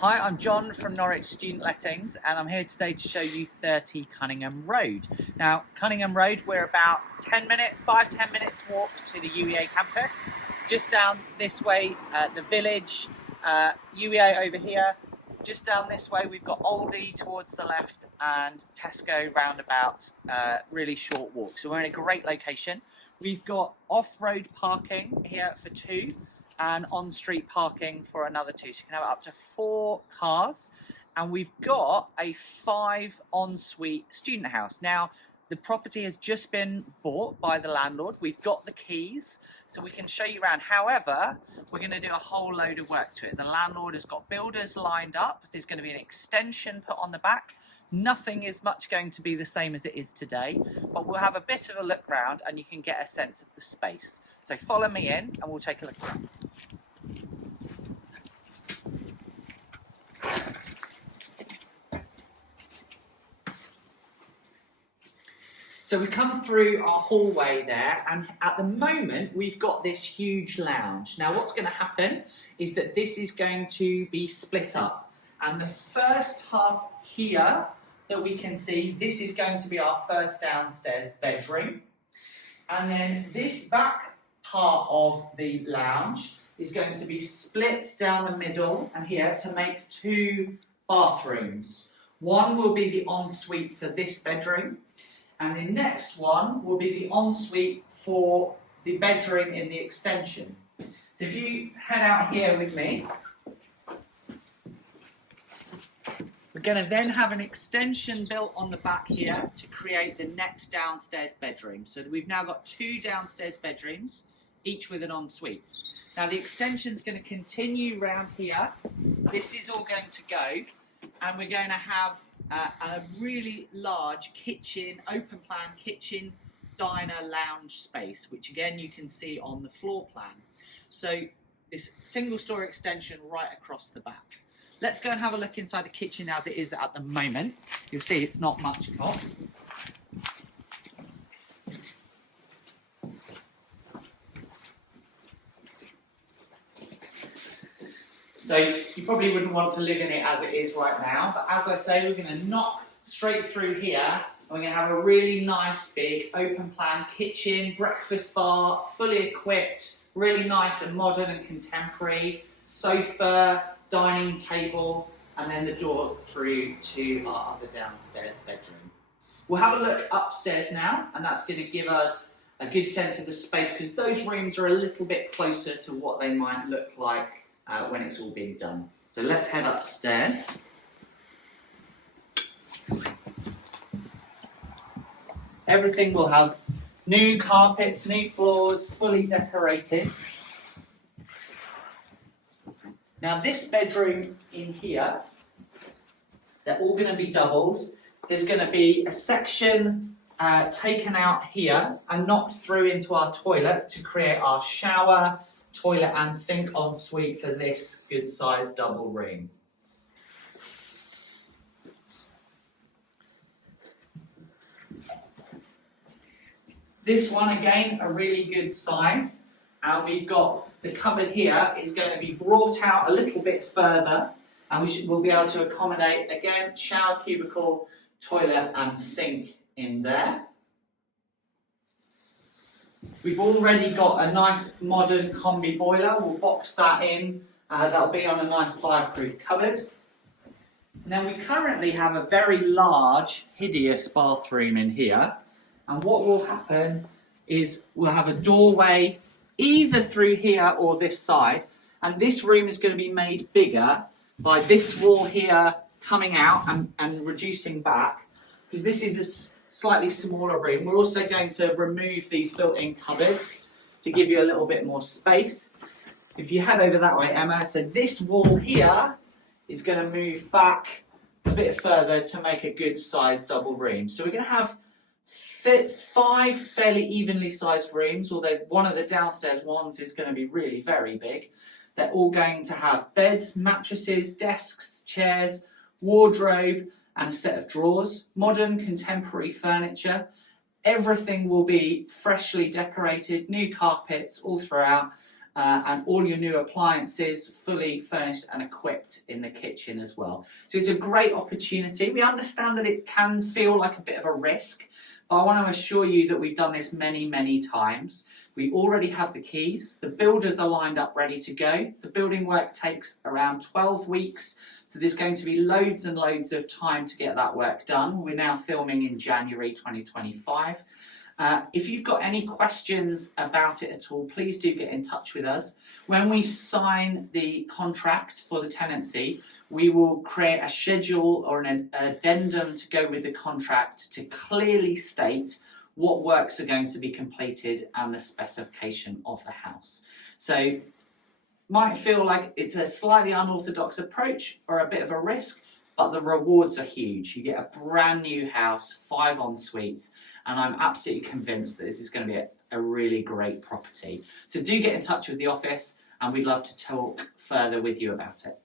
Hi, I'm John from Norwich Student Lettings, and I'm here today to show you 30 Cunningham Road. Now, Cunningham Road, we're about 10 minutes walk to the UEA campus. Just down this way, the village, UEA over here. Just down this way, we've got Aldi towards the left and Tesco roundabout, really short walk. So we're in a great location. We've got off-road parking here for 2. And on-street parking for another 2, so you can have up to 4 cars. And we've got a 5 ensuite student house. Now, the property has just been bought by the landlord. We've got the keys, so we can show you around. However, we're going to do a whole load of work to it. The landlord has got builders lined up. There's going to be an extension put on the back. Nothing is much going to be the same as it is today, but we'll have a bit of a look round and you can get a sense of the space. So follow me in and we'll take a look around. So we come through our hallway there, and at the moment we've got this huge lounge. Now what's going to happen is that this is going to be split up, and the first half here that we can see, this is going to be our first downstairs bedroom, and then this back part of the lounge is going to be split down the middle and here to make 2 bathrooms. One will be the ensuite for this bedroom, and the next one will be the ensuite for the bedroom in the extension. So if you head out here with me, we're going to then have an extension built on the back here to create the next downstairs bedroom. So we've now got 2 downstairs bedrooms, each with an ensuite. Now the extension's going to continue round here. This is all going to go, and we're going to have a really large kitchen, open plan kitchen, diner, lounge space, which again you can see on the floor plan. So this single story extension right across the back. Let's go and have a look inside the kitchen as it is at the moment. You'll see it's not much got. So you probably wouldn't want to live in it as it is right now, but as I say, we're going to knock straight through here, and we're going to have a really nice big open plan kitchen, breakfast bar, fully equipped, really nice and modern and contemporary, sofa, dining table, and then the door through to our other downstairs bedroom. We'll have a look upstairs now, and that's going to give us a good sense of the space, because those rooms are a little bit closer to what they might look like when it's all being done. So let's head upstairs. Everything will have new carpets, new floors, fully decorated. Now this bedroom in here, they're all going to be doubles. There's going to be a section taken out here and knocked through into our toilet to create our shower, toilet and sink ensuite for this good sized double room. This one again, a really good size, and we've got the cupboard here is going to be brought out a little bit further, and we'll be able to accommodate again shower, cubicle, toilet and sink in there. We've already got a nice modern combi boiler. We'll box that in. That'll be on a nice fireproof cupboard. Now we currently have a very large, hideous bathroom in here. And what will happen is we'll have a doorway either through here or this side. And this room is going to be made bigger by this wall here coming out and reducing back, because this is a slightly smaller room. We're also going to remove these built-in cupboards to give you a little bit more space. If you head over that way, Emma, so this wall here is going to move back a bit further to make a good sized double room. So we're going to have 5 fairly evenly sized rooms, although one of the downstairs ones is going to be really very big. They're all going to have beds, mattresses, desks, chairs, wardrobe, and a set of drawers, modern contemporary furniture. Everything will be freshly decorated, new carpets all throughout, and all your new appliances fully furnished and equipped in the kitchen as well. So it's a great opportunity. We understand that it can feel like a bit of a risk, but I want to assure you that we've done this many, many times. We already have the keys. The builders are lined up ready to go. The building work takes around 12 weeks, so there's going to be loads and loads of time to get that work done. We're now filming in January 2025. If you've got any questions about it at all, please do get in touch with us. When we sign the contract for the tenancy, we will create a schedule or an addendum to go with the contract to clearly state what works are going to be completed and the specification of the house. So, might feel like it's a slightly unorthodox approach or a bit of a risk, but the rewards are huge. You get a brand new house, 5 en-suites, and I'm absolutely convinced that this is going to be a really great property. So do get in touch with the office, and we'd love to talk further with you about it.